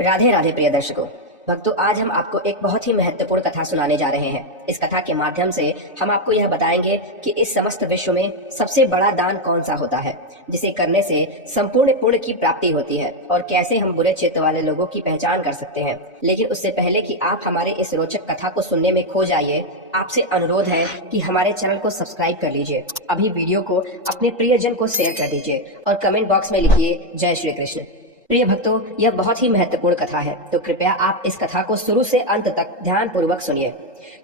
राधे राधे प्रिय दर्शकों। भक्तों, आज हम आपको एक बहुत ही महत्वपूर्ण कथा सुनाने जा रहे हैं। इस कथा के माध्यम से हम आपको यह बताएंगे कि इस समस्त विश्व में सबसे बड़ा दान कौन सा होता है, जिसे करने से संपूर्ण पुण्य की प्राप्ति होती है, और कैसे हम बुरे चित्त वाले लोगों की पहचान कर सकते हैं। लेकिन उससे पहले कि आप हमारे इस रोचक कथा को सुनने में खो जाइए, आपसे अनुरोध है कि हमारे चैनल को सब्सक्राइब कर लीजिए। अभी वीडियो को अपने प्रियजन को शेयर कर दीजिए और कमेंट बॉक्स में लिखिए जय श्री कृष्ण। प्रिय भक्तों, यह बहुत ही महत्वपूर्ण कथा है, तो कृपया आप इस कथा को शुरू से अंत तक ध्यान पूर्वक सुनिए,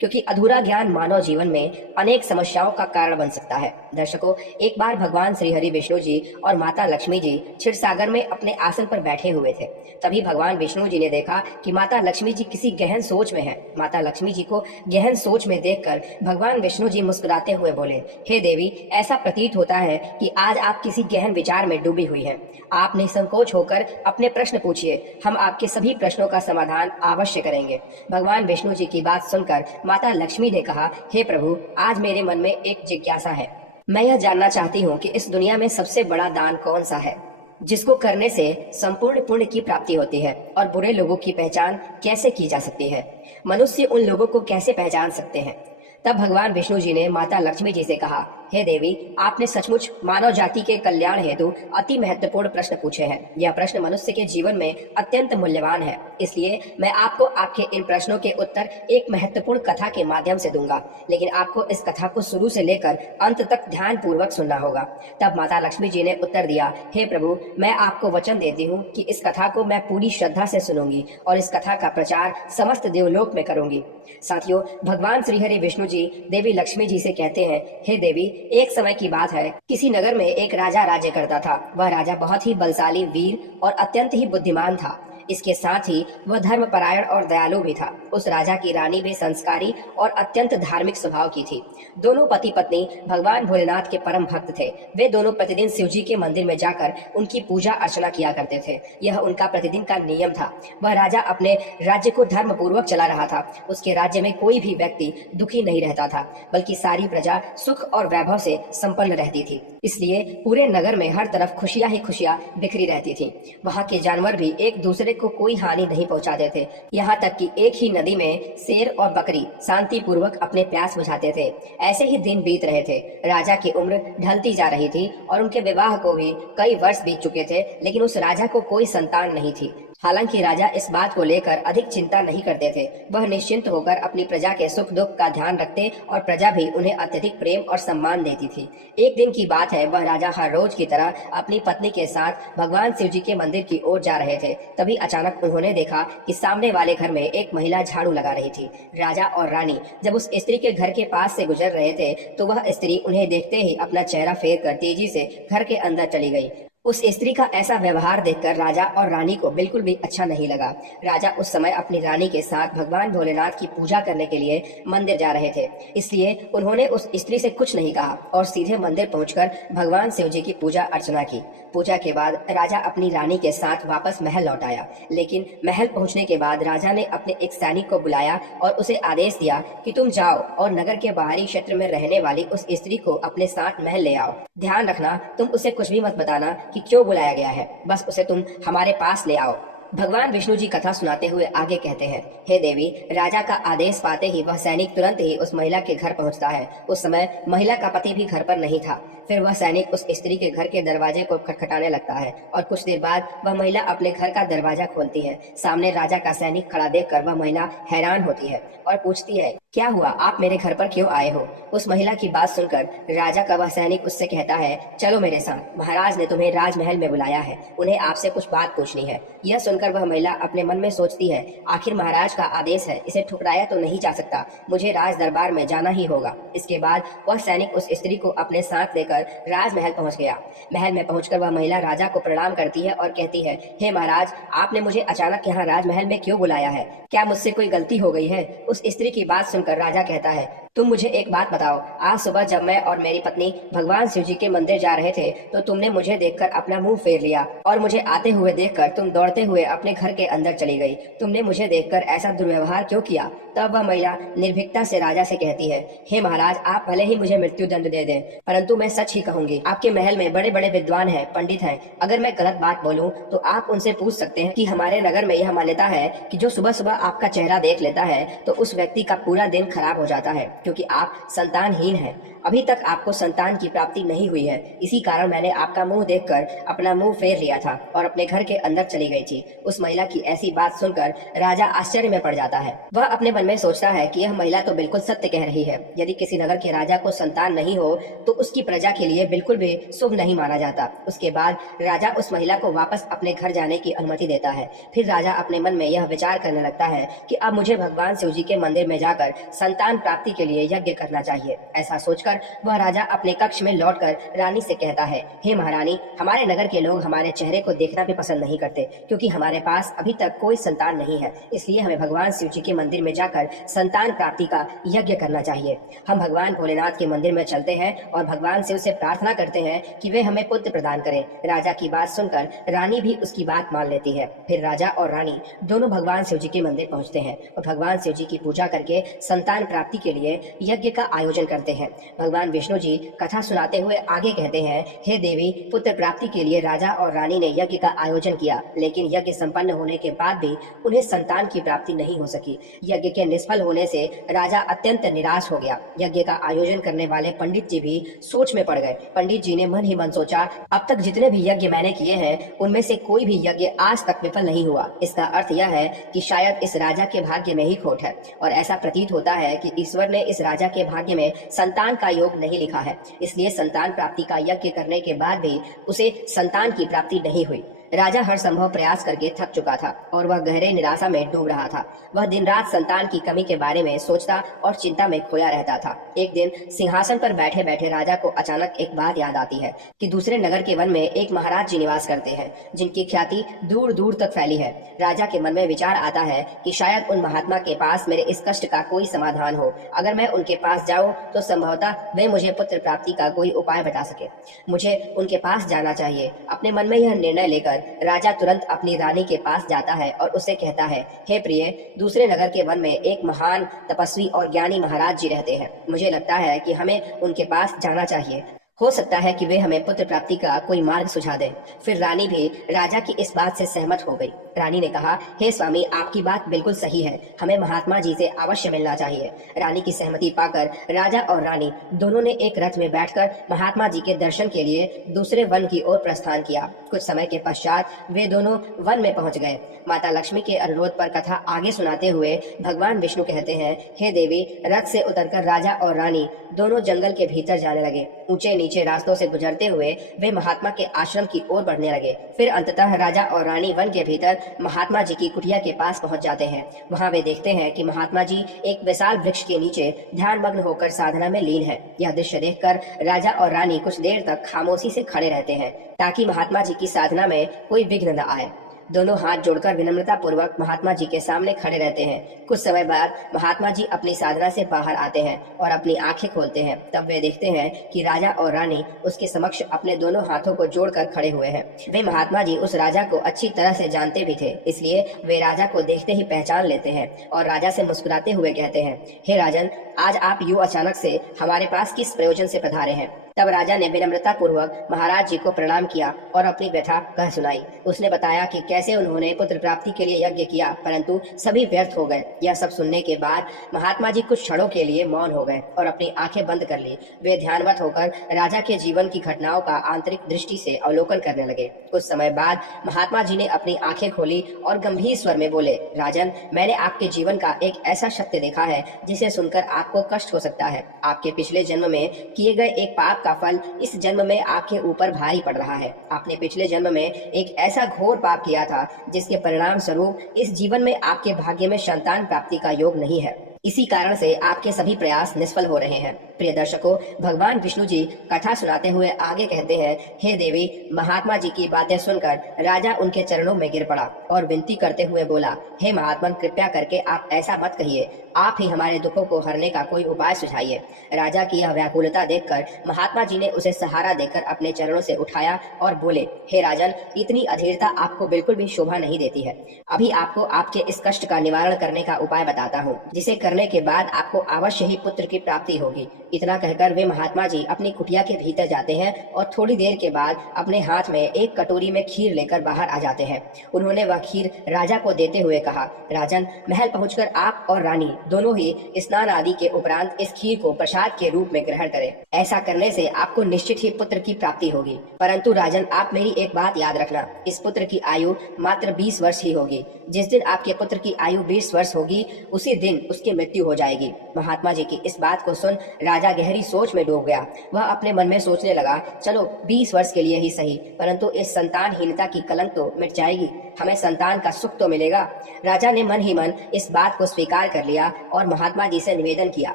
क्योंकि अधूरा ज्ञान मानव जीवन में अनेक समस्याओं का कारण बन सकता है। दर्शकों, एक बार भगवान श्री हरि विष्णु जी और माता लक्ष्मी जी क्षीर सागर में अपने आसन पर बैठे हुए थे। तभी भगवान विष्णु जी ने देखा कि माता लक्ष्मी जी किसी गहन सोच में है। माता लक्ष्मी जी को गहन सोच में देखकर भगवान विष्णु जी मुस्कुराते हुए बोले, हे देवी, ऐसा प्रतीत होता है कि आज आप किसी गहन विचार में डूबी हुई हैं। आप निसंकोच होकर अपने प्रश्न पूछिए, हम आपके सभी प्रश्नों का समाधान अवश्य करेंगे। भगवान विष्णु जी की बात सुनकर माता लक्ष्मी ने कहा, हे प्रभु, आज मेरे मन में एक जिज्ञासा है। मैं यह जानना चाहती हूँ कि इस दुनिया में सबसे बड़ा दान कौन सा है, जिसको करने से संपूर्ण पुण्य की प्राप्ति होती है, और बुरे लोगों की पहचान कैसे की जा सकती है। मनुष्य उन लोगों को कैसे पहचान सकते हैं। तब भगवान विष्णु जी ने माता लक्ष्मी जी से कहा, हे देवी, आपने सचमुच मानव जाति के कल्याण हेतु अति महत्वपूर्ण प्रश्न पूछे हैं। यह प्रश्न मनुष्य के जीवन में अत्यंत मूल्यवान है, इसलिए मैं आपको आपके इन प्रश्नों के उत्तर एक महत्वपूर्ण कथा के माध्यम से दूंगा। लेकिन आपको इस कथा को शुरू से लेकर अंत तक ध्यान पूर्वक सुनना होगा। तब माता लक्ष्मी जी ने उत्तर दिया, हे प्रभु, मैं आपको वचन देती हूँ कि इस कथा को मैं पूरी श्रद्धा से सुनूंगी और इस कथा का प्रचार समस्त देवलोक में करूंगी। साथियों, भगवान श्री हरि विष्णु जी देवी लक्ष्मी जी से कहते हैं, हे देवी, एक समय की बात है, किसी नगर में एक राजा राज्य करता था। वह राजा बहुत ही बलशाली, वीर और अत्यंत ही बुद्धिमान था। इसके साथ ही वह धर्मपरायण और दयालु भी था। उस राजा की रानी भी संस्कारी और अत्यंत धार्मिक स्वभाव की थी। दोनों पति पत्नी भगवान भोलेनाथ के परम भक्त थे। वे दोनों प्रतिदिन शिव जी के मंदिर में जाकर उनकी पूजा अर्चना किया करते थे। यह उनका प्रतिदिन का नियम था। वह राजा अपने राज्य को धर्म पूर्वक चला रहा था। उसके राज्य में कोई भी व्यक्ति दुखी नहीं रहता था, बल्कि सारी प्रजा सुख और वैभव से संपन्न रहती थी। इसलिए पूरे नगर में हर तरफ खुशियां ही खुशियां बिखरी रहती थी। वहाँ के जानवर भी एक दूसरे को कोई हानि नहीं पहुँचाते थे। यहाँ तक कि एक ही नदी में शेर और बकरी शांति पूर्वक अपने प्यास बुझाते थे। ऐसे ही दिन बीत रहे थे। राजा की उम्र ढलती जा रही थी और उनके विवाह को भी कई वर्ष बीत चुके थे, लेकिन उस राजा को कोई संतान नहीं थी। हालांकि राजा इस बात को लेकर अधिक चिंता नहीं करते थे। वह निश्चिंत होकर अपनी प्रजा के सुख दुख का ध्यान रखते और प्रजा भी उन्हें अत्यधिक प्रेम और सम्मान देती थी। एक दिन की बात है, वह राजा हर रोज की तरह अपनी पत्नी के साथ भगवान शिव जी के मंदिर की ओर जा रहे थे। तभी अचानक उन्होंने देखा कि सामने वाले घर में एक महिला झाड़ू लगा रही थी। राजा और रानी जब उस स्त्री के घर के पास से गुजर रहे थे, तो वह स्त्री उन्हें देखते ही अपना चेहरा फेर कर तेजी से घर के अंदर चली गई। उस स्त्री का ऐसा व्यवहार देखकर राजा और रानी को बिल्कुल भी अच्छा नहीं लगा। राजा उस समय अपनी रानी के साथ भगवान भोलेनाथ की पूजा करने के लिए मंदिर जा रहे थे, इसलिए उन्होंने उस स्त्री से कुछ नहीं कहा और सीधे मंदिर पहुंचकर भगवान शिव जी की पूजा अर्चना की। पूजा के बाद राजा अपनी रानी के साथ वापस महल लौट आया। लेकिन महल पहुंचने के बाद राजा ने अपने एक सैनिक को बुलाया और उसे आदेश दिया कि तुम जाओ और नगर के बाहरी क्षेत्र में रहने वाली उस स्त्री को अपने साथ महल ले आओ। ध्यान रखना, तुम उसे कुछ भी मत बताना कि क्यों बुलाया गया है, बस उसे तुम हमारे पास ले आओ। भगवान विष्णु जी कथा सुनाते हुए आगे कहते हैं, हे देवी, राजा का आदेश पाते ही वह सैनिक तुरंत ही उस महिला के घर पहुंचता है। उस समय महिला का पति भी घर पर नहीं था। फिर वह सैनिक उस स्त्री के घर के दरवाजे को खटखटाने लगता है और कुछ देर बाद वह महिला अपने घर का दरवाजा खोलती है। सामने राजा का सैनिक खड़ा देखकर वह महिला हैरान होती है और पूछती है, क्या हुआ, आप मेरे घर पर क्यों आए हो? उस महिला की बात सुनकर राजा का वह सैनिक उससे कहता है, चलो मेरे साथ, महाराज ने तुम्हें राजमहल में बुलाया है, उन्हें आपसे कुछ बात पूछनी है। यह सुनकर वह महिला अपने मन में सोचती है, आखिर महाराज का आदेश है, इसे ठुकराया तो नहीं जा सकता, मुझे राज दरबार में जाना ही होगा। इसके बाद वह सैनिक उस स्त्री को अपने साथ लेकर राजमहल पहुंच गया। महल में पहुंचकर वह महिला राजा को प्रणाम करती है और कहती है, हे महाराज, आपने मुझे अचानक यहाँ राजमहल में क्यों बुलाया है? क्या मुझसे कोई गलती हो गई है? उस स्त्री की बात सुनकर राजा कहता है, तुम मुझे एक बात बताओ, आज सुबह जब मैं और मेरी पत्नी भगवान शिव जी के मंदिर जा रहे थे तो तुमने मुझे देखकर अपना मुंह फेर लिया और मुझे आते हुए देखकर तुम दौड़ते हुए अपने घर के अंदर चली गई। तुमने मुझे देखकर ऐसा दुर्व्यवहार क्यों किया? तब वह महिला निर्भीकता से राजा से कहती है, हे महाराज, आप भले ही मुझे मृत्यु दंड दे दें, परंतु मैं सच ही कहूंगी। आपके महल में बड़े बड़े विद्वान हैं, पंडित हैं। अगर मैं गलत बात बोलूं तो आप उनसे पूछ सकते हैं कि हमारे नगर में यह मान्यता है कि जो सुबह सुबह आपका चेहरा देख लेता है तो उस व्यक्ति का पूरा दिन खराब हो जाता है, क्योंकि आप संतानहीन हैं। अभी तक आपको संतान की प्राप्ति नहीं हुई है। इसी कारण मैंने आपका मुंह देखकर अपना मुंह फेर लिया था और अपने घर के अंदर चली गई थी। उस महिला की ऐसी बात सुनकर राजा आश्चर्य में पड़ जाता है। वह अपने मन में सोचता है कि यह महिला तो बिल्कुल सत्य कह रही है। यदि किसी नगर के राजा को संतान नहीं हो तो उसकी प्रजा के लिए बिल्कुल भी शुभ नहीं माना जाता। उसके बाद राजा उस महिला को वापस अपने घर जाने की अनुमति देता है। फिर राजा अपने मन में यह विचार करने लगता है कि अब मुझे भगवान शिव जी के मंदिर में जाकर संतान प्राप्ति के लिए यज्ञ करना चाहिए। ऐसा सोचकर वह राजा अपने कक्ष में लौटकर रानी से कहता है, हे महारानी, हमारे नगर के लोग हमारे चेहरे को देखना भी पसंद नहीं करते, क्योंकि हमारे पास अभी तक कोई संतान नहीं है। इसलिए हमें भगवान शिव जी के मंदिर में जाकर संतान प्राप्ति का यज्ञ करना चाहिए। हम भगवान भोलेनाथ के मंदिर में चलते हैं और भगवान शिव से प्रार्थना करते हैं कि वे हमें पुत्र प्रदान करें। राजा की बात सुनकर रानी भी उसकी बात मान लेती है। फिर राजा और रानी दोनों भगवान शिव जी के मंदिर पहुंचते हैं और भगवान शिव जी की पूजा करके संतान प्राप्ति के लिए यज्ञ का आयोजन करते हैं। भगवान विष्णु जी कथा सुनाते हुए आगे कहते हैं, हे देवी, पुत्र प्राप्ति के लिए राजा और रानी ने यज्ञ का आयोजन किया, लेकिन यज्ञ संपन्न होने के बाद भी उन्हें संतान की प्राप्ति नहीं हो सकी। यज्ञ के निष्फल होने से राजा अत्यंत निराश हो गया। यज्ञ का आयोजन करने वाले पंडित जी भी सोच में पड़ गए। पंडित जी ने मन ही मन सोचा, अब तक जितने भी यज्ञ मैंने किए हैं उनमें से कोई भी यज्ञ आज तक विफल नहीं हुआ। इसका अर्थ यह है कि शायद इस राजा के भाग्य में ही खोट है, और ऐसा प्रतीत होता है कि ईश्वर ने इस राजा के भाग्य में संतान का योग नहीं लिखा है। इसलिए संतान प्राप्ति का यज्ञ करने के बाद भी उसे संतान की प्राप्ति नहीं हुई। राजा हर संभव प्रयास करके थक चुका था और वह गहरे निराशा में डूब रहा था। वह दिन रात संतान की कमी के बारे में सोचता और चिंता में खोया रहता था। एक दिन सिंहासन पर बैठे बैठे राजा को अचानक एक बात याद आती है कि दूसरे नगर के वन में एक महाराज जी निवास करते हैं, जिनकी ख्याति दूर दूर तक फैली है। राजा के मन में विचार आता है कि शायद उन महात्मा के पास मेरे इस कष्ट का कोई समाधान हो। अगर मैं उनके पास जाऊं तो संभवतः वे मुझे पुत्र प्राप्ति का कोई उपाय बता सके। मुझे उनके पास जाना चाहिए। अपने मन में यह निर्णय लेकर राजा तुरंत अपनी रानी के पास जाता है और उसे कहता है, हे प्रिय, दूसरे नगर के वन में एक महान तपस्वी और ज्ञानी महाराज जी रहते हैं। मुझे लगता है कि हमें उनके पास जाना चाहिए। हो सकता है कि वे हमें पुत्र प्राप्ति का कोई मार्ग सुझा दें। फिर रानी भी राजा की इस बात से सहमत हो गई। रानी ने कहा, हे स्वामी, आपकी बात बिल्कुल सही है, हमें महात्मा जी से अवश्य मिलना चाहिए। रानी की सहमति पाकर राजा और रानी दोनों ने एक रथ में बैठकर महात्मा जी के दर्शन के लिए दूसरे वन की ओर प्रस्थान किया। कुछ समय के पश्चात वे दोनों वन में पहुंच गए। माता लक्ष्मी के अनुरोध पर कथा आगे सुनाते हुए भगवान विष्णु कहते हैं, हे देवी, रथ से उतरकर राजा और रानी दोनों जंगल के भीतर जाने लगे। ऊंचे नीचे रास्तों से गुजरते हुए वे महात्मा के आश्रम की ओर बढ़ने लगे। फिर अंततः राजा और रानी वन के भीतर महात्मा जी की कुटिया के पास पहुंच जाते हैं। वहां वे देखते हैं कि महात्मा जी एक विशाल वृक्ष के नीचे ध्यान मग्न होकर साधना में लीन है। यह दृश्य देखकर राजा और रानी कुछ देर तक खामोशी से खड़े रहते हैं, ताकि महात्मा जी की साधना में कोई विघ्न न आए। दोनों हाथ जोड़कर विनम्रता पूर्वक महात्मा जी के सामने खड़े रहते हैं। कुछ समय बाद महात्मा जी अपनी साधना से बाहर आते हैं और अपनी आंखें खोलते हैं। तब वे देखते हैं कि राजा और रानी उसके समक्ष अपने दोनों हाथों को जोड़कर खड़े हुए हैं। वे महात्मा जी उस राजा को अच्छी तरह से जानते भी थे, इसलिए वे राजा को देखते ही पहचान लेते हैं और राजा से मुस्कुराते हुए कहते हैं, हे राजन, आज आप यूं अचानक से हमारे पास किस प्रयोजन से पधारे हैं? तब राजा ने विनम्रता पूर्वक महाराज जी को प्रणाम किया और अपनी व्यथा कह सुनाई। उसने बताया कि कैसे उन्होंने पुत्र प्राप्ति के लिए यज्ञ किया, परंतु सभी व्यर्थ हो गए। यह सब सुनने के बाद महात्मा जी कुछ क्षणों के लिए मौन हो गए और अपनी आंखें बंद कर ली। वे ध्यानवत होकर राजा के जीवन की घटनाओं का आंतरिक दृष्टि से अवलोकन करने लगे। कुछ समय बाद महात्मा जी ने अपनी आंखें खोली और गंभीर स्वर में बोले, राजन, मैंने आपके जीवन का एक ऐसा सत्य देखा है जिसे सुनकर आपको कष्ट हो सकता है। आपके पिछले जन्म में किए गए एक पाप का फल इस जन्म में आपके ऊपर भारी पड़ रहा है। आपने पिछले जन्म में एक ऐसा घोर पाप किया था जिसके परिणाम स्वरूप इस जीवन में आपके भाग्य में संतान प्राप्ति का योग नहीं है। इसी कारण से आपके सभी प्रयास निष्फल हो रहे हैं। प्रिय दर्शकों, भगवान विष्णु जी कथा सुनाते हुए आगे कहते हैं, हे देवी, महात्मा जी की बातें सुनकर राजा उनके चरणों में गिर पड़ा और विनती करते हुए बोला, हे महात्मन, कृपया करके आप ऐसा मत कहिए। आप ही हमारे दुखों को हरने का कोई उपाय सुझाइए। राजा की यह व्याकुलता देखकर महात्मा जी ने उसे सहारा देकर अपने चरणों से उठाया और बोले, हे राजन, इतनी अधीरता आपको बिल्कुल भी शोभा नहीं देती है। अभी आपको आपके इस कष्ट का निवारण करने का उपाय बताता हूँ, जिसे करने के बाद आपको अवश्य ही पुत्र की प्राप्ति होगी। इतना कहकर वे महात्मा जी अपनी कुटिया के भीतर जाते हैं और थोड़ी देर के बाद अपने हाथ में एक कटोरी में खीर लेकर बाहर आ जाते हैं। उन्होंने वह खीर राजा को देते हुए कहा, राजन, महल पहुंचकर आप और रानी दोनों ही स्नान आदि के उपरांत इस खीर को प्रसाद के रूप में ग्रहण करें। ऐसा करने से आपको निश्चित ही पुत्र की प्राप्ति होगी। परंतु राजन, आप मेरी एक बात याद रखना, इस पुत्र की आयु मात्र 20 वर्ष ही होगी। जिस दिन आपके पुत्र की आयु 20 वर्ष होगी, उसी दिन उसकी मृत्यु हो जाएगी। महात्मा जी की इस बात को सुन राजा गहरी सोच में डूब गया। वह अपने मन में सोचने लगा, चलो 20 वर्ष के लिए ही सही, परंतु इस संतानहीनता की कलंक तो मिट जाएगी, हमें संतान का सुख तो मिलेगा। राजा ने मन ही मन इस बात को स्वीकार कर लिया और महात्मा जी से निवेदन किया,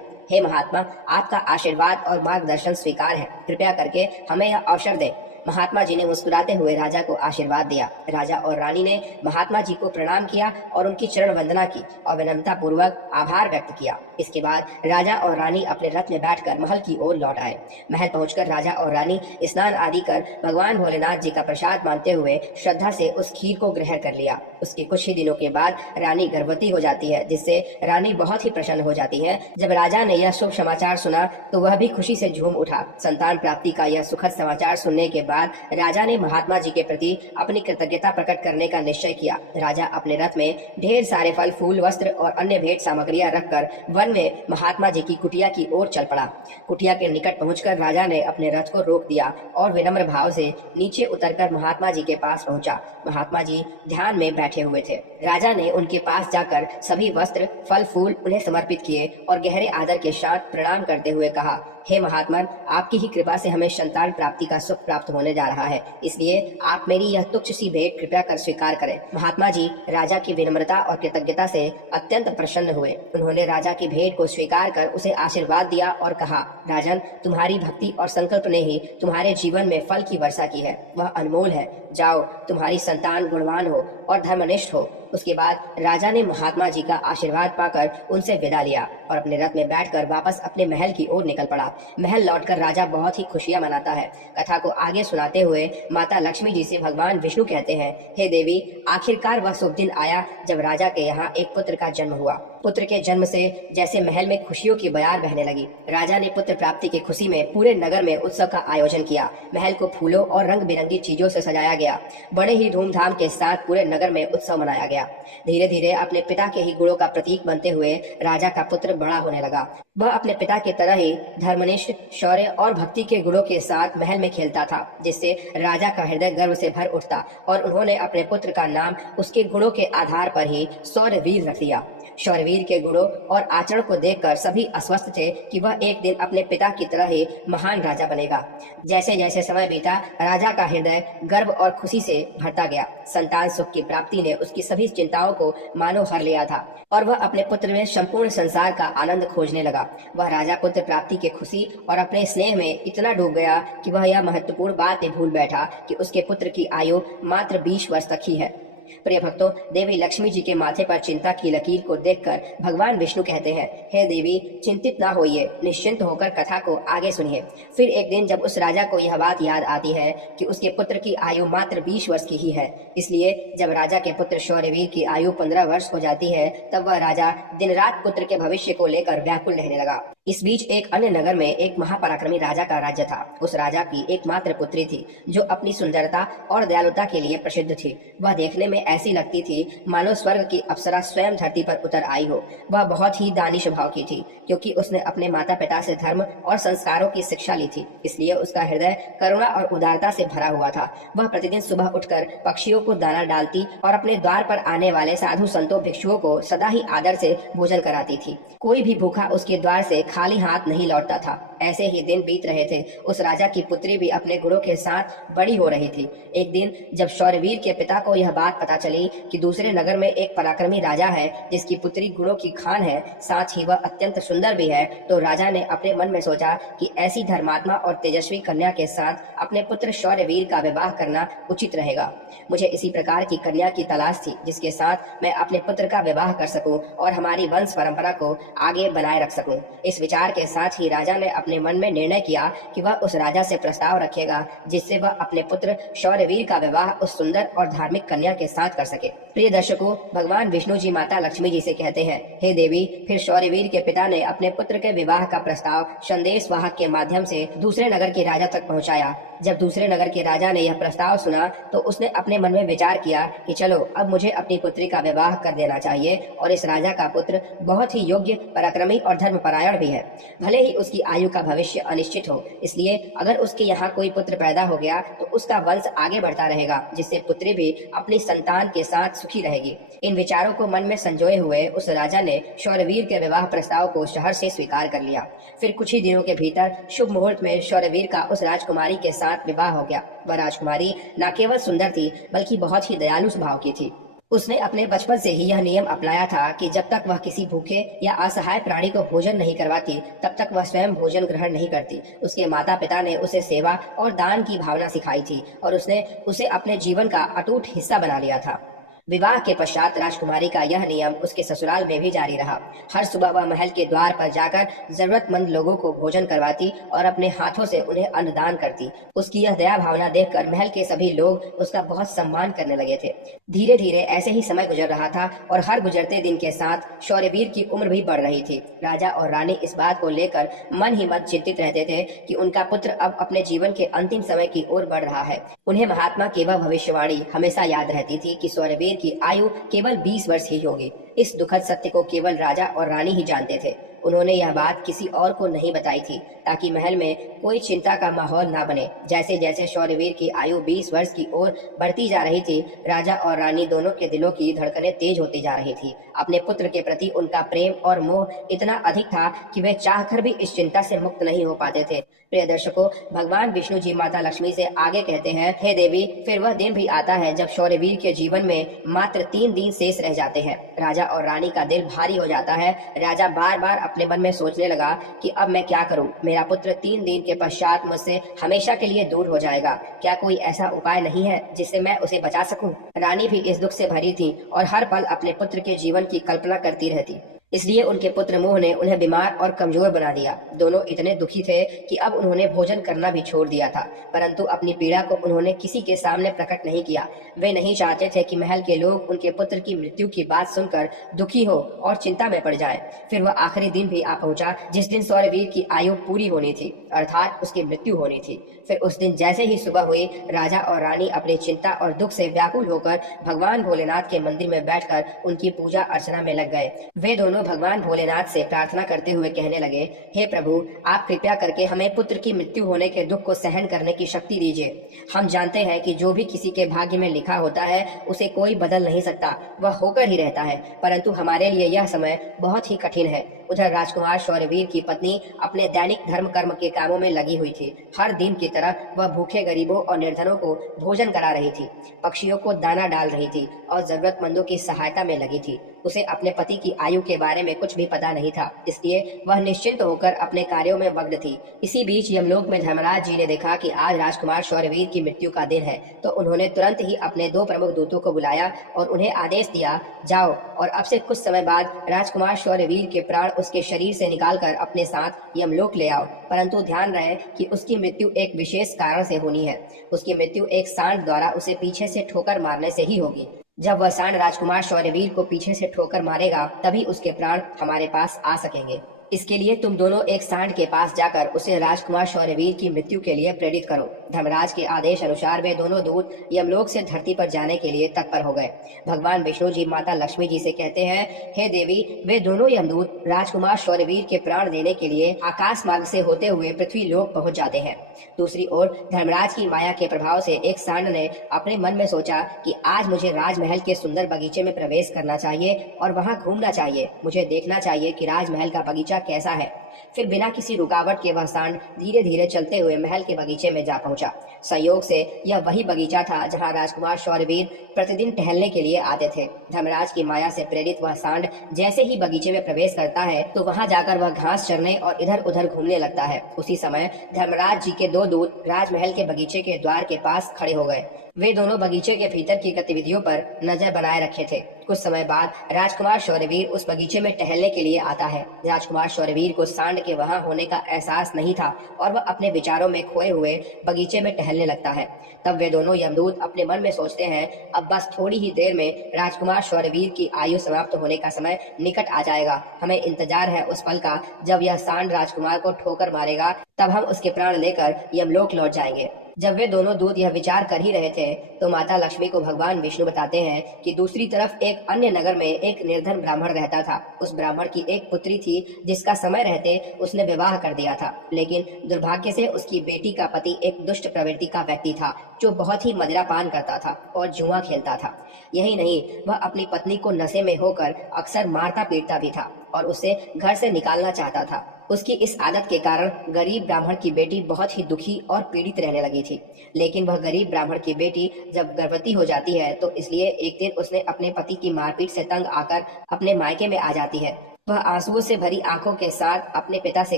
हे महात्मा, आपका आशीर्वाद और मार्गदर्शन स्वीकार है, कृपया करके हमें यह अवसर दें। महात्मा जी ने मुस्कुराते हुए राजा को आशीर्वाद दिया। राजा और रानी ने महात्मा जी को प्रणाम किया और उनकी चरण वंदना की और विनम्रता पूर्वक आभार व्यक्त किया। इसके बाद राजा और रानी अपने रथ में बैठकर महल की ओर लौट आए। महल पहुंचकर राजा और रानी स्नान आदि कर भगवान भोलेनाथ जी का प्रसाद मानते हुए श्रद्धा से उस खीर को ग्रहण कर लिया। उसके कुछ ही दिनों के बाद रानी गर्भवती हो जाती है, जिससे रानी बहुत ही प्रसन्न हो जाती है। जब राजा ने यह शुभ समाचार सुना तो वह भी खुशी से झूम उठा। संतान प्राप्ति का यह सुखद समाचार सुनने के बाद राजा ने महात्मा जी के प्रति अपनी कृतज्ञता प्रकट करने का निश्चय किया। राजा अपने रथ में ढेर सारे फल फूल वस्त्र और अन्य भेंट सामग्रियां रखकर वन में महात्मा जी की कुटिया की ओर चल पड़ा। कुटिया के निकट पहुंचकर राजा ने अपने रथ को रोक दिया और विनम्र भाव से नीचे उतरकर महात्मा जी के पास पहुंचा। महात्मा जी ध्यान में बैठे हुए थे। राजा ने उनके पास जाकर सभी वस्त्र फल फूल उन्हें समर्पित किए और गहरे आदर के साथ प्रणाम करते हुए कहा, हे महात्मन, आपकी ही कृपा से हमें संतान प्राप्ति का सुख प्राप्त होने जा रहा है, इसलिए आप मेरी यह तुच्छ सी भेंट कृपया कर स्वीकार करें। महात्मा जी राजा की विनम्रता और कृतज्ञता से अत्यंत प्रसन्न हुए। उन्होंने राजा की भेंट को स्वीकार कर उसे आशीर्वाद दिया और कहा, राजन, तुम्हारी भक्ति और संकल्प ने ही तुम्हारे जीवन में फल की वर्षा की है, वह अनमोल है। जाओ, तुम्हारी संतान गुणवान हो और धर्मनिष्ठ हो। उसके बाद राजा ने महात्मा जी का आशीर्वाद पाकर उनसे विदा लिया और अपने रथ में बैठकर वापस अपने महल की ओर निकल पड़ा। महल लौटकर राजा बहुत ही खुशियां मनाता है। कथा को आगे सुनाते हुए माता लक्ष्मी जी से भगवान विष्णु कहते हैं, हे देवी, आखिरकार वह शुभ दिन आया जब राजा के यहाँ एक पुत्र का जन्म हुआ। पुत्र के जन्म से जैसे महल में खुशियों की बयार बहने लगी। राजा ने पुत्र प्राप्ति की खुशी में पूरे नगर में उत्सव का आयोजन किया। महल को फूलों और रंग बिरंगी चीजों से सजाया गया। बड़े ही धूमधाम के साथ पूरे नगर में उत्सव मनाया गया। धीरे धीरे अपने पिता के ही गुणों का प्रतीक बनते हुए राजा का पुत्र बड़ा होने लगा। वह अपने पिता की तरह ही धर्मनिष्ठ, शौर्य और भक्ति के गुणों के साथ महल में खेलता था, जिससे राजा का हृदय गर्व से भर उठता और उन्होंने अपने पुत्र का नाम उसके गुणों के आधार पर ही शौर्यवीर रख दिया। शौरवीर के गुणों और आचरण को देखकर सभी आश्वस्त थे कि वह एक दिन अपने पिता की तरह ही महान राजा बनेगा। जैसे जैसे समय बीता, राजा का हृदय गर्व और खुशी से भरता गया। संतान सुख की प्राप्ति ने उसकी सभी चिंताओं को मानो हर लिया था और वह अपने पुत्र में संपूर्ण संसार का आनंद खोजने लगा। वह राजा पुत्र प्राप्ति के खुशी और अपने स्नेह में इतना डूब गया कि वह यह महत्वपूर्ण बात भूल बैठा कि उसके पुत्र की आयु मात्र 20 वर्ष तक ही है। प्रिय भक्तों, देवी लक्ष्मी जी के माथे पर चिंता की लकीर को देखकर भगवान विष्णु कहते हैं, हे देवी, चिंतित ना होइए, निश्चिंत होकर कथा को आगे सुनिए। फिर एक दिन जब उस राजा को यह बात याद आती है कि उसके पुत्र की आयु मात्र 20 वर्ष की ही है, इसलिए जब राजा के पुत्र शौर्यवीर की आयु 15 वर्ष हो जाती है, तब वह राजा दिन रात पुत्र के भविष्य को लेकर व्याकुल रहने लगा। इस बीच एक अन्य नगर में एक महापराक्रमी राजा का राज्य था। उस राजा की एकमात्र पुत्री थी जो अपनी सुंदरता और दयालुता के लिए प्रसिद्ध थी। वह देखने में ऐसी लगती थी मानो स्वर्ग की अप्सरा स्वयं धरती पर उतर आई हो। वह बहुत ही दानी स्वभाव की थी, क्योंकि उसने अपने माता पिता से धर्म और संस्कारों की शिक्षा ली थी, इसलिए उसका हृदय करुणा और उदारता से भरा हुआ था। वह प्रतिदिन सुबह उठकर पक्षियों को दाना डालती और अपने द्वार पर आने वाले साधु संतों भिक्षुओं को सदा ही आदर से भोजन कराती थी। कोई भी भूखा उसके द्वार से खाली हाथ नहीं लौटता था। ऐसे ही दिन बीत रहे थे। उस राजा की पुत्री भी अपने गुणों के साथ बड़ी हो रही थी। एक दिन जब शौरवीर के पिता को यह बात पता चली कि दूसरे नगर में एक पराक्रमी राजा है जिसकी पुत्री गुणों की खान है, साथ ही वह अत्यंत सुंदर भी है, तो राजा ने अपने मन में सोचा कि ऐसी धर्मात्मा और तेजस्वी कन्या के साथ अपने पुत्र शौर्यवीर का विवाह करना उचित रहेगा। मुझे इसी प्रकार की कन्या की तलाश थी जिसके साथ मैं अपने पुत्र का विवाह कर सकूं और हमारी वंश परंपरा को आगे बनाए रख सकूं। इस विचार के साथ ही राजा ने अपने मन में निर्णय किया कि वह उस राजा से प्रस्ताव रखेगा जिससे वह अपने पुत्र शौर्यवीर का विवाह उस सुंदर और धार्मिक कन्या के साथ कर सके। प्रिय दर्शकों, भगवान विष्णु जी माता लक्ष्मी जी से कहते हैं, हे देवी, फिर शौर्यवीर के पिता ने अपने पुत्र के विवाह का प्रस्ताव संदेश वाहक के माध्यम से दूसरे नगर के राजा तक पहुंचाया। जब दूसरे नगर के राजा ने यह प्रस्ताव सुना तो उसने अपने मन में विचार किया कि चलो अब मुझे अपनी पुत्री का विवाह कर देना चाहिए, और इस राजा का पुत्र बहुत ही योग्य, पराक्रमी और धर्मपरायण भी है। भले ही उसकी आयु का भविष्य अनिश्चित हो, इसलिए अगर उसके यहाँ कोई पुत्र पैदा हो गया तो उसका वंश आगे बढ़ता रहेगा, जिससे पुत्री भी अपनी संतान के साथ सुखी रहेगी। इन विचारों को मन में संजोए हुए उस राजा ने शौर्यवीर के विवाह प्रस्ताव को सहर्ष से स्वीकार कर लिया। फिर कुछ ही दिनों के भीतर शुभ मुहूर्त में शौर्यवीर का उस राजकुमारी के साथ विवाह हो गया। वह राजकुमारी न केवल सुंदर थी बल्कि बहुत ही दयालु स्वभाव की थी। उसने अपने बचपन से ही यह नियम अपनाया था कि जब तक वह किसी भूखे या असहाय प्राणी को भोजन नहीं करवाती तब तक वह स्वयं भोजन ग्रहण नहीं करती। उसके माता पिता ने उसे सेवा और दान की भावना सिखाई थी और उसने उसे अपने जीवन का अटूट हिस्सा बना लिया था। विवाह के पश्चात राजकुमारी का यह नियम उसके ससुराल में भी जारी रहा। हर सुबह वह महल के द्वार पर जाकर जरूरतमंद लोगों को भोजन करवाती और अपने हाथों से उन्हें अन्नदान करती। उसकी यह दया भावना देखकर महल के सभी लोग उसका बहुत सम्मान करने लगे थे। धीरे धीरे ऐसे ही समय गुजर रहा था और हर गुजरते दिन के साथ शौर्यवीर की उम्र भी बढ़ रही थी। राजा और रानी इस बात को लेकर मन ही मन चिंतित रहते थे कि उनका पुत्र अब अपने जीवन के अंतिम समय की ओर बढ़ रहा है। उन्हें महात्मा की वह भविष्यवाणी हमेशा याद रहती थी कि शौर्यवीर की आयु केवल 20 वर्ष ही होगी। इस दुखद सत्य को केवल राजा और रानी ही जानते थे। उन्होंने यह बात किसी और को नहीं बताई थी ताकि महल में कोई चिंता का माहौल ना बने। जैसे जैसे शौर्यवीर की आयु 20 वर्ष की ओर बढ़ती जा रही थी, राजा और रानी दोनों के दिलों की धड़कनें तेज होती जा रही थी। अपने पुत्र के प्रति उनका प्रेम और मोह इतना अधिक था कि वे चाहकर भी इस चिंता से मुक्त नहीं हो पाते थे। प्रिय दर्शकों, भगवान विष्णु जी माता लक्ष्मी से आगे कहते हैं, हे देवी, फिर वह दिन भी आता है जब शौर्यवीर के जीवन में मात्र 3 दिन शेष रह जाते हैं। राजा और रानी का दिल भारी हो जाता है। राजा बार बार अपने मन में सोचने लगा कि अब मैं क्या करूं? मेरा पुत्र 3 दिन के पश्चात मुझसे हमेशा के लिए दूर हो जाएगा। क्या कोई ऐसा उपाय नहीं है जिससे मैं उसे बचा सकूं? रानी भी इस दुख से भरी थी और हर पल अपने पुत्र के जीवन की कल्पना करती रहती। इसलिए उनके पुत्र मोह ने उन्हें बीमार और कमजोर बना दिया। दोनों इतने दुखी थे कि अब उन्होंने भोजन करना भी छोड़ दिया था, परंतु अपनी पीड़ा को उन्होंने किसी के सामने प्रकट नहीं किया। वे नहीं चाहते थे कि महल के लोग उनके पुत्र की मृत्यु की बात सुनकर दुखी हो और चिंता में पड़ जाएं। फिर वह आखिरी दिन भी आ पहुंचा जिस दिन शौर्यवीर की आयु पूरी होनी थी, अर्थात उसकी मृत्यु होनी थी। फिर उस दिन जैसे ही सुबह हुई, राजा और रानी अपनी चिंता और दुख से व्याकुल होकर भगवान भोलेनाथ के मंदिर में बैठकर उनकी पूजा अर्चना में लग गए। वे दोनों भगवान भोलेनाथ से प्रार्थना करते हुए कहने लगे, हे प्रभु, आप कृपया करके हमें पुत्र की मृत्यु होने के दुख को सहन करने की शक्ति दीजिए। हम जानते हैं कि जो भी किसी के भाग्य में लिखा होता है उसे कोई बदल नहीं सकता, वह होकर ही रहता है, परंतु हमारे लिए यह समय बहुत ही कठिन है। उधर राजकुमार शौर्यवीर की पत्नी अपने दैनिक धर्म कर्म के कामों में लगी हुई थी। हर दिन की तरह वह भूखे गरीबों और निर्धनों को भोजन करा रही थी, पक्षियों को दाना डाल रही थी और जरूरतमंदों की सहायता में लगी थी। उसे अपने पति की आयु के बारे में कुछ भी पता नहीं था, इसलिए वह निश्चिंत होकर अपने कार्यों में मग्न थी। इसी बीच यमलोक में धर्मराज जी ने देखा कि आज राजकुमार शौर्यवीर की मृत्यु का दिन है, तो उन्होंने तुरंत ही अपने 2 प्रमुख दूतों को बुलाया और उन्हें आदेश दिया, जाओ और अब से कुछ समय बाद राजकुमार शौर्यवीर के प्राण उसके शरीर से निकालकर अपने साथ यमलोक ले आओ, परंतु ध्यान रहे कि उसकी मृत्यु एक विशेष कारण से होनी है। उसकी मृत्यु एक सांड द्वारा उसे पीछे से ठोकर मारने से ही होगी। जब वह सांड राजकुमार शौर्यवीर को पीछे से ठोकर मारेगा तभी उसके प्राण हमारे पास आ सकेंगे। इसके लिए तुम दोनों एक सांड के पास जाकर उसे राजकुमार शौर्यवीर की मृत्यु के लिए प्रेरित करो। धर्मराज के आदेश अनुसार वे दोनों दूत यमलोक से धरती पर जाने के लिए तत्पर हो गए। भगवान विष्णु जी माता लक्ष्मी जी से कहते हैं, हे देवी, वे दोनों यमदूत राजकुमार शौर्यवीर के प्राण देने के लिए आकाश मार्ग से होते हुए पृथ्वी लोक पहुंच जाते हैं। दूसरी ओर धर्मराज की माया के प्रभाव से एक सांड ने अपने मन में सोचा कि आज मुझे राजमहल के सुंदर बगीचे में प्रवेश करना चाहिए और वहाँ घूमना चाहिए। मुझे देखना चाहिए कि राजमहल का बगीचा कैसा है। फिर बिना किसी रुकावट के वह सांड धीरे धीरे चलते हुए महल के बगीचे में जा पहुंचा। संयोग से यह वही बगीचा था जहां राजकुमार शौरवीर प्रतिदिन टहलने के लिए आते थे। धर्मराज की माया से प्रेरित वह सांड जैसे ही बगीचे में प्रवेश करता है तो वहां जाकर वह घास चरने और इधर उधर घूमने लगता है। उसी समय धर्मराज जी के दो दूत राजमहल के बगीचे के द्वार के पास खड़े हो गए। वे दोनों बगीचे के भीतर की गतिविधियों पर नजर बनाए रखे थे। कुछ समय बाद राजकुमार शौरवीर उस बगीचे में टहलने के लिए आता है। राजकुमार शौरवीर को सांड के वहां होने का एहसास नहीं था और वह अपने विचारों में खोए हुए बगीचे में टहलने लगता है। तब वे दोनों यमदूत अपने मन में सोचते हैं, अब बस थोड़ी ही देर में राजकुमार शौरवीर की आयु समाप्त होने का समय निकट आ जाएगा। हमें इंतजार है उस पल का जब यह सांड राजकुमार को ठोकर मारेगा, तब हम उसके प्राण लेकर यमलोक लौट जाएंगे। जब वे दोनों दूत यह विचार कर ही रहे थे तो माता लक्ष्मी को भगवान विष्णु बताते हैं कि दूसरी तरफ एक अन्य नगर में एक निर्धन ब्राह्मण रहता था। उस ब्राह्मण की एक पुत्री थी जिसका समय रहते उसने विवाह कर दिया था, लेकिन दुर्भाग्य से उसकी बेटी का पति एक दुष्ट प्रवृत्ति का व्यक्ति था जो बहुत ही मदिरा पान करता था और जुआ खेलता था। यही नहीं, वह अपनी पत्नी को नशे में होकर अक्सर मारता पीटता भी था और उसे घर से निकालना चाहता था। उसकी इस आदत के कारण गरीब ब्राह्मण की बेटी बहुत ही दुखी और पीड़ित रहने लगी थी। लेकिन वह गरीब ब्राह्मण की बेटी जब गर्भवती हो जाती है तो इसलिए एक दिन उसने अपने पति की मारपीट से तंग आकर अपने मायके में आ जाती है। वह आंसुओं से भरी आंखों के साथ अपने पिता से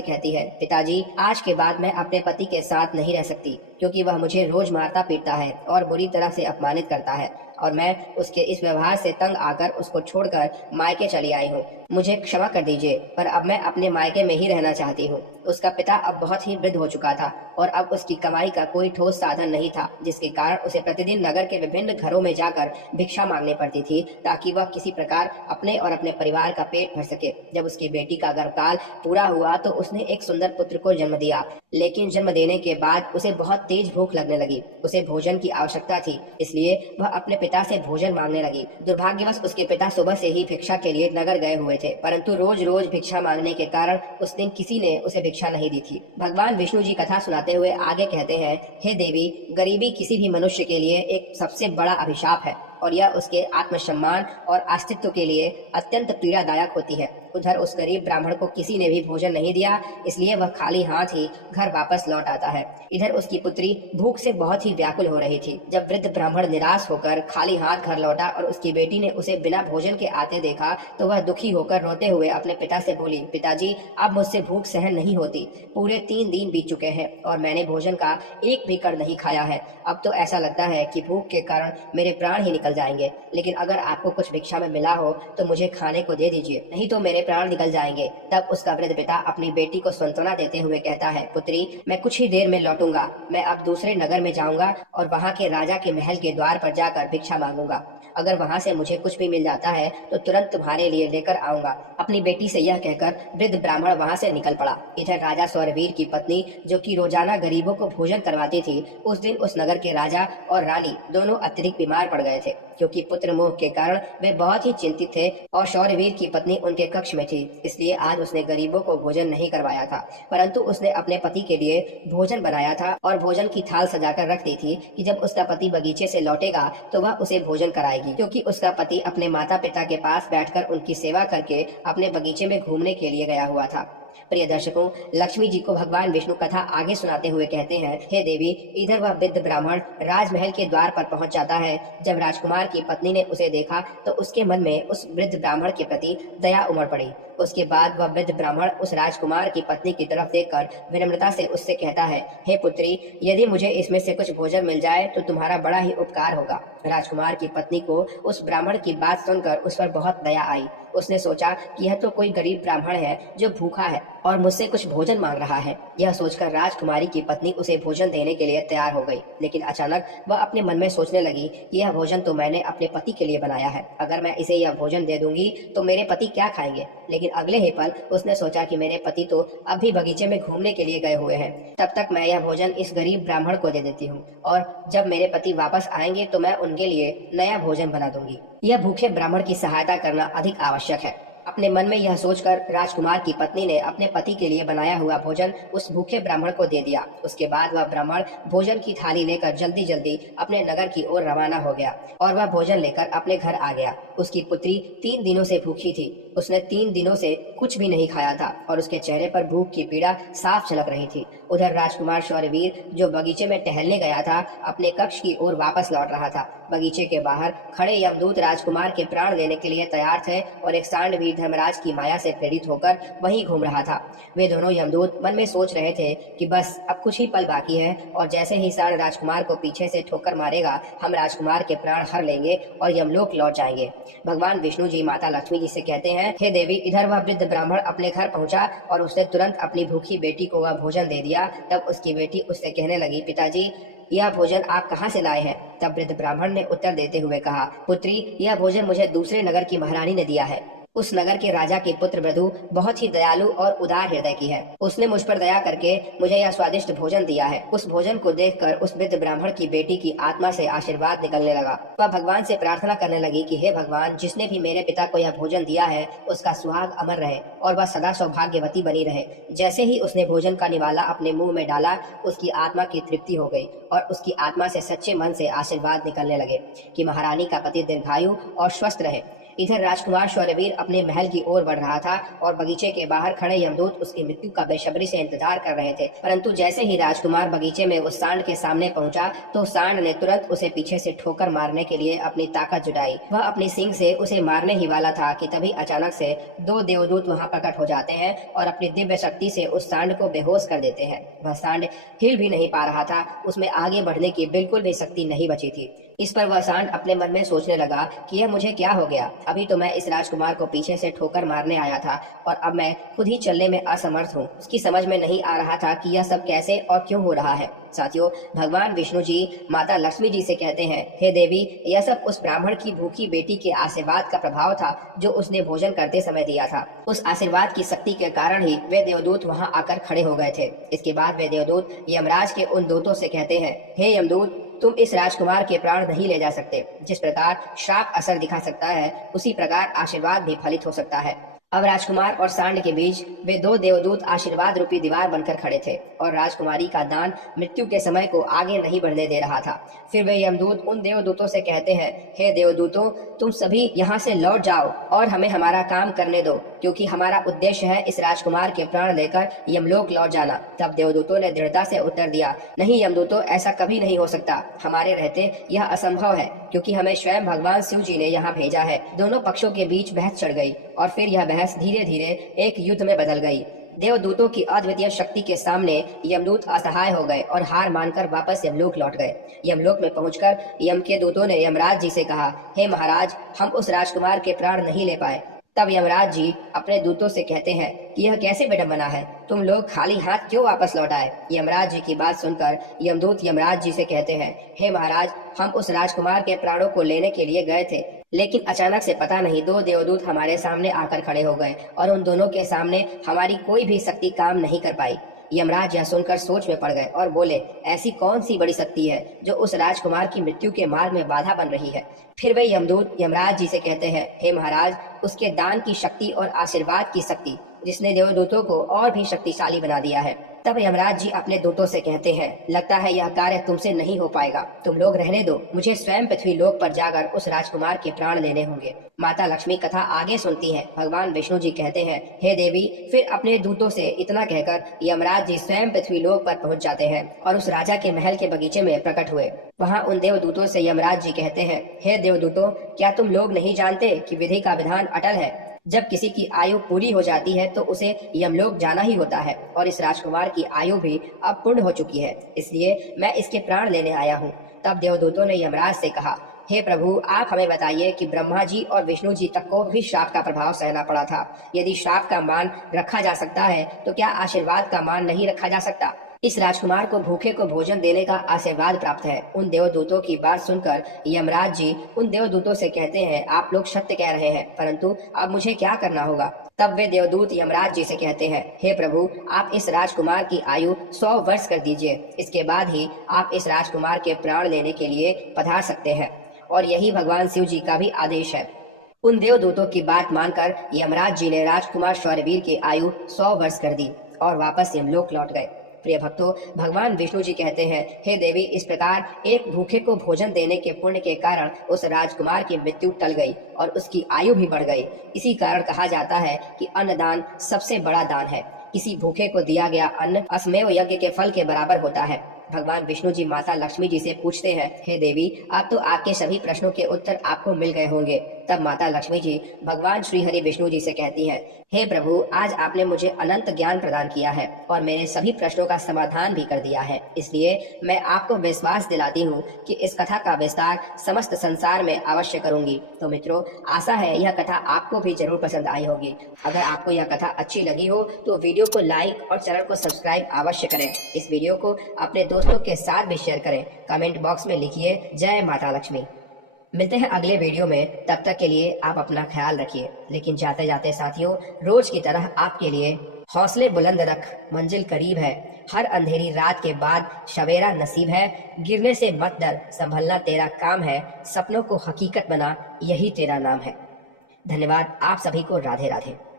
कहती है, पिताजी, आज के बाद मैं अपने पति के साथ नहीं रह सकती क्योंकि वह मुझे रोज मारता पीटता है और बुरी तरह से अपमानित करता है और मैं उसके इस व्यवहार से तंग आकर उसको छोड़कर मायके चली आई हूँ। मुझे क्षमा कर दीजिए, पर अब मैं अपने मायके में ही रहना चाहती हूँ। उसका पिता अब बहुत ही वृद्ध हो चुका था और अब उसकी कमाई का कोई ठोस साधन नहीं था, जिसके कारण उसे प्रतिदिन नगर के विभिन्न घरों में जाकर भिक्षा मांगनी पड़ती थी ताकि वह किसी प्रकार अपने और अपने परिवार का पेट भर सके। जब उसकी बेटी का गर्भकाल पूरा हुआ तो उसने एक सुंदर पुत्र को जन्म दिया, लेकिन जन्म देने के बाद उसे बहुत तेज भूख लगने लगी। उसे भोजन की आवश्यकता थी, इसलिए वह अपने पिता से भोजन मांगने लगी। दुर्भाग्यवश उसके पिता सुबह से ही भिक्षा के लिए नगर गए हुए थे, परंतु रोज रोज भिक्षा मांगने के कारण उस दिन किसी ने उसे भिक्षा नहीं दी थी। भगवान विष्णु जी कथा सुनाते हुए आगे कहते हैं, हे देवी, गरीबी किसी भी मनुष्य के लिए एक सबसे बड़ा अभिशाप है और यह उसके आत्मसम्मान और अस्तित्व के लिए अत्यंत पीड़ादायक होती है। उधर उस गरीब ब्राह्मण को किसी ने भी भोजन नहीं दिया, इसलिए वह खाली हाथ ही घर वापस लौट आता है। इधर उसकी पुत्री भूख से बहुत ही व्याकुल हो रही थी। जब वृद्ध ब्राह्मण निराश होकर खाली हाथ घर लौटा और उसकी बेटी ने उसे बिना भोजन के आते देखा तो वह दुखी होकर रोते हुए अपने पिता से बोली, पिताजी, अब मुझसे भूख सहन नहीं होती। पूरे 3 दिन बीत चुके हैं और मैंने भोजन का एक भी कण नहीं खाया है। अब तो ऐसा लगता है कि भूख के कारण मेरे प्राण ही निकल जाएंगे, लेकिन अगर आपको कुछ भिक्षा में मिला हो तो मुझे खाने को दे दीजिए, नहीं तो मेरे प्राण निकल जाएंगे। तब उसका वृद्ध पिता अपनी बेटी को सांत्वना देते हुए कहता है, पुत्री, मैं कुछ ही देर में लौटूंगा। मैं अब दूसरे नगर में जाऊंगा और वहाँ के राजा के महल के द्वार पर जाकर भिक्षा मांगूंगा। अगर वहाँ से मुझे कुछ भी मिल जाता है तो तुरंत तुम्हारे लिए लेकर आऊंगा। अपनी बेटी से यह कहकर वृद्ध ब्राह्मण वहाँ से निकल पड़ा। इधर राजा सौरवीर की पत्नी, जो कि रोजाना गरीबों को भोजन करवाती थी, उस दिन उस नगर के राजा और रानी दोनों अत्यधिक बीमार पड़ गए थे, क्योंकि पुत्र मोह के कारण वे बहुत ही चिंतित थे और शौरवीर की पत्नी उनके कक्ष में थी। इसलिए आज उसने गरीबों को भोजन नहीं करवाया था, परंतु उसने अपने पति के लिए भोजन बनाया था और भोजन की थाल सजाकर रख दी थी कि जब उसका पति बगीचे से लौटेगा तो वह उसे भोजन कराएगी, क्योंकि उसका पति अपने माता पिता के पास बैठकर उनकी सेवा करके अपने बगीचे में घूमने के लिए गया हुआ था। प्रिय दर्शकों, लक्ष्मी जी को भगवान विष्णु कथा आगे सुनाते हुए कहते हैं, हे देवी, इधर वह वृद्ध ब्राह्मण राजमहल के द्वार पर पहुंच जाता है। जब राजकुमार की पत्नी ने उसे देखा तो उसके मन में उस वृद्ध ब्राह्मण के प्रति दया उमड़ पड़ी। उसके बाद वह वृद्ध ब्राह्मण उस राजकुमार की पत्नी की तरफ देखकर विनम्रता से उससे कहता है, हे पुत्री, यदि मुझे इसमें से कुछ भोजन मिल जाए तो तुम्हारा बड़ा ही उपकार होगा। राजकुमार की पत्नी को उस ब्राह्मण की बात सुनकर उस पर बहुत दया आई। उसने सोचा कि यह तो कोई गरीब ब्राह्मण है जो भूखा है और मुझसे कुछ भोजन मांग रहा है। यह सोचकर राजकुमारी की पत्नी उसे भोजन देने के लिए तैयार हो गई, लेकिन अचानक वह अपने मन में सोचने लगी कि यह भोजन तो मैंने अपने पति के लिए बनाया है, अगर मैं इसे यह भोजन दे दूंगी तो मेरे पति क्या खाएंगे। लेकिन अगले ही पल उसने सोचा कि मेरे पति तो अभी बगीचे में घूमने के लिए गए हुए हैं, तब तक मैं यह भोजन इस गरीब ब्राह्मण को दे देती हूँ और जब मेरे पति वापस आएंगे तो मैं उनके लिए नया भोजन बना दूंगी। यह भूखे ब्राह्मण की सहायता करना अधिक आवश्यक है। अपने मन में यह सोचकर राजकुमार की पत्नी ने अपने पति के लिए बनाया हुआ भोजन उस भूखे ब्राह्मण को दे दिया। उसके बाद वह ब्राह्मण भोजन की थाली लेकर जल्दी जल्दी अपने नगर की ओर रवाना हो गया और वह भोजन लेकर अपने घर आ गया। उसकी पुत्री 3 दिनों से भूखी थी। उसने 3 दिनों से कुछ भी नहीं खाया था और उसके चेहरे पर भूख की पीड़ा साफ झलक रही थी। उधर राजकुमार शौर्यवीर जो बगीचे में टहलने गया था, अपने कक्ष की ओर वापस लौट रहा था। बगीचे के बाहर खड़े यमदूत राजकुमार के प्राण लेने के लिए तैयार थे और एक सांड भी धर्मराज की माया से प्रेरित होकर वहीं घूम रहा था। वे दोनों यमदूत मन में सोच रहे थे कि बस अब कुछ ही पल बाकी है और जैसे ही सांड राजकुमार को पीछे से ठोकर मारेगा, हम राजकुमार के प्राण हर लेंगे और यमलोक लौट जाएंगे। भगवान विष्णु जी माता लक्ष्मी जी से कहते हैं, हे देवी, इधर वह वृद्ध ब्राह्मण अपने घर पहुंचा और उसने तुरंत अपनी भूखी बेटी को वह भोजन दे दिया। तब उसकी बेटी उससे कहने लगी, पिताजी, यह भोजन आप कहाँ से लाए हैं? तब वृद्ध ब्राह्मण ने उत्तर देते हुए कहा, पुत्री, यह भोजन मुझे दूसरे नगर की महारानी ने दिया है। उस नगर के राजा की पुत्र वधू बहुत ही दयालु और उदार हृदय की है। उसने मुझ पर दया करके मुझे यह स्वादिष्ट भोजन दिया है। उस भोजन को देखकर उस वृद्ध ब्राह्मण की बेटी की आत्मा से आशीर्वाद निकलने लगा। वह भगवान से प्रार्थना करने लगी कि हे भगवान, जिसने भी मेरे पिता को यह भोजन दिया है उसका सुहाग अमर रहे और वह सदा सौभाग्यवती बनी रहे। जैसे ही उसने भोजन का निवाला अपने मुंह में डाला, उसकी आत्मा की तृप्ति हो गई और उसकी आत्मा से सच्चे मन से आशीर्वाद निकलने लगे कि महारानी का पति दीर्घायु और स्वस्थ रहे। इधर राजकुमार शौर्यवीर अपने महल की ओर बढ़ रहा था और बगीचे के बाहर खड़े यमदूत उसकी मृत्यु का बेसब्री से इंतजार कर रहे थे। परंतु जैसे ही राजकुमार बगीचे में उस सांड के सामने पहुंचा तो सांड ने तुरंत उसे पीछे से ठोकर मारने के लिए अपनी ताकत जुटाई। वह अपनी सींग से उसे मारने ही वाला था कि तभी अचानक से 2 देवदूत वहां प्रकट हो जाते हैं और अपनी दिव्य शक्ति से उस सांड को बेहोश कर देते हैं। वह सांड हिल भी नहीं पा रहा था, उसमें आगे बढ़ने की बिल्कुल भी शक्ति नहीं बची थी। इस पर वह सांड अपने मन में सोचने लगा कि यह मुझे क्या हो गया? अभी तो मैं इस राजकुमार को पीछे से ठोकर मारने आया था और अब मैं खुद ही चलने में असमर्थ हूँ। उसकी समझ में नहीं आ रहा था कि यह सब कैसे और क्यों हो रहा है। साथियों, भगवान विष्णु जी माता लक्ष्मी जी से कहते हैं, हे देवी, यह सब उस ब्राह्मण की भूखी बेटी के आशीर्वाद का प्रभाव था जो उसने भोजन करते समय दिया था। उस आशीर्वाद की शक्ति के कारण ही वे देवदूत वहां आकर खड़े हो गए थे। इसके बाद वे देवदूत यमराज के उन दूतों से कहते हैं, हे यमदूत, तुम इस राजकुमार के प्राण नहीं ले जा सकते। जिस प्रकार श्राप असर दिखा सकता है, उसी प्रकार आशीर्वाद भी फलित हो सकता है। अब राजकुमार और सांड के बीच वे 2 देवदूत आशीर्वाद रूपी दीवार बनकर खड़े थे और राजकुमारी का दान मृत्यु के समय को आगे नहीं बढ़ने दे रहा था। फिर वे यमदूत उन देवदूतों से कहते हैं, हे देवदूतों, तुम सभी यहाँ से लौट जाओ और हमें हमारा काम करने दो, क्योंकि हमारा उद्देश्य है इस राजकुमार के प्राण लेकर यमलोक लौट जाना। तब देवदूतों ने दृढ़ता से उत्तर दिया, नहीं यमदूतों, ऐसा कभी नहीं हो सकता। हमारे रहते यह असंभव है, क्योंकि हमें स्वयं भगवान शिव जी ने यहाँ भेजा है। दोनों पक्षों के बीच बहस चढ़ गई और फिर यह बहस धीरे धीरे एक युद्ध में बदल गई। देवदूतों की अद्वितीय शक्ति के सामने यमदूत असहाय हो गए और हार मानकर वापस यमलोक लौट गए। यमलोक में पहुंचकर यम के दूतों ने यमराज जी से कहा, हे महाराज, हम उस राजकुमार के प्राण नहीं ले पाए। तब यमराज जी अपने दूतों से कहते हैं कि यह कैसे विडंबना है, तुम लोग खाली हाथ क्यों वापस लौट आए? यमराज जी की बात सुनकर यमदूत यमराज जी से कहते हैं, हे महाराज, हम उस राजकुमार के प्राणों को लेने के लिए गए थे, लेकिन अचानक से पता नहीं 2 देवदूत हमारे सामने आकर खड़े हो गए और उन दोनों के सामने हमारी कोई भी शक्ति काम नहीं कर पाई। यमराज यह सुनकर सोच में पड़ गए और बोले, ऐसी कौन सी बड़ी शक्ति है जो उस राजकुमार की मृत्यु के मार्ग में बाधा बन रही है? फिर वे यमदूत यमराज जी से कहते हैं, हे महाराज, उसके दान की शक्ति और आशीर्वाद की शक्ति, जिसने देवदूतों को और भी शक्तिशाली बना दिया है। तब यमराज जी अपने दूतों से कहते हैं, लगता है यह कार्य तुमसे नहीं हो पाएगा, तुम लोग रहने दो, मुझे स्वयं पृथ्वी लोक पर जाकर उस राजकुमार के प्राण लेने होंगे। माता लक्ष्मी कथा आगे सुनती है। भगवान विष्णु जी कहते हैं, हे देवी, फिर अपने दूतों से इतना कहकर यमराज जी स्वयं पृथ्वी लोक पर पहुंच जाते हैं और उस राजा के महल के बगीचे में प्रकट हुए। वहाँ उन देवदूतों से यमराज जी कहते हैं, हे देवदूतों, क्या तुम लोग नहीं जानते कि विधि का विधान अटल है? जब किसी की आयु पूरी हो जाती है तो उसे यमलोक जाना ही होता है और इस राजकुमार की आयु भी अब पूर्ण हो चुकी है, इसलिए मैं इसके प्राण लेने आया हूँ। तब देवदूतों ने यमराज से कहा, हे प्रभु, आप हमें बताइए कि ब्रह्मा जी और विष्णु जी तक को भी श्राप का प्रभाव सहना पड़ा था। यदि श्राप का मान रखा जा सकता है तो क्या आशीर्वाद का मान नहीं रखा जा सकता? इस राजकुमार को भूखे को भोजन देने का आशीर्वाद प्राप्त है। उन देवदूतों की बात सुनकर यमराज जी उन देवदूतों से कहते हैं, आप लोग सत्य कह रहे हैं, परंतु अब मुझे क्या करना होगा? तब वे देवदूत यमराज जी से कहते हैं, हे प्रभु, आप इस राजकुमार की आयु 100 वर्ष कर दीजिए, इसके बाद ही आप इस राजकुमार के प्राण लेने के लिए पधार सकते हैं और यही भगवान शिव जी का भी आदेश है। उन देवदूतों की बात मानकर यमराज जी ने राजकुमार शौर्यवीर की आयु 100 वर्ष कर दी और वापस यमलोक लौट गए। प्रिय भक्तों, भगवान विष्णु जी कहते हैं, हे देवी, इस प्रकार एक भूखे को भोजन देने के पुण्य के कारण उस राजकुमार की मृत्यु टल गई और उसकी आयु भी बढ़ गई। इसी कारण कहा जाता है कि अन्नदान सबसे बड़ा दान है। किसी भूखे को दिया गया अन्न अश्वमेव यज्ञ के फल के बराबर होता है। भगवान विष्णु जी माता लक्ष्मी जी से पूछते हैं, हे देवी, आप तो आपके सभी प्रश्नों के उत्तर आपको मिल गए होंगे। तब माता लक्ष्मी जी भगवान श्री हरि विष्णु जी से कहती हैं, हे प्रभु, आज आपने मुझे अनंत ज्ञान प्रदान किया है और मेरे सभी प्रश्नों का समाधान भी कर दिया है। इसलिए मैं आपको विश्वास दिलाती हूँ कि इस कथा का विस्तार समस्त संसार में अवश्य करूंगी। तो मित्रों, आशा है यह कथा आपको भी जरूर पसंद आई होगी। अगर आपको यह कथा अच्छी लगी हो तो वीडियो को लाइक और चैनल को सब्सक्राइब अवश्य करें। इस वीडियो को अपने दोस्तों के साथ भी शेयर करें। कमेंट बॉक्स में लिखिए जय माता लक्ष्मी। मिलते हैं अगले वीडियो में। तब तक के लिए आप अपना ख्याल रखिए। लेकिन जाते जाते साथियों, रोज की तरह आपके लिए हौसले बुलंद रख, मंजिल करीब है। हर अंधेरी रात के बाद सवेरा नसीब है। गिरने से मत डर, संभलना तेरा काम है। सपनों को हकीकत बना, यही तेरा नाम है। धन्यवाद। आप सभी को राधे राधे।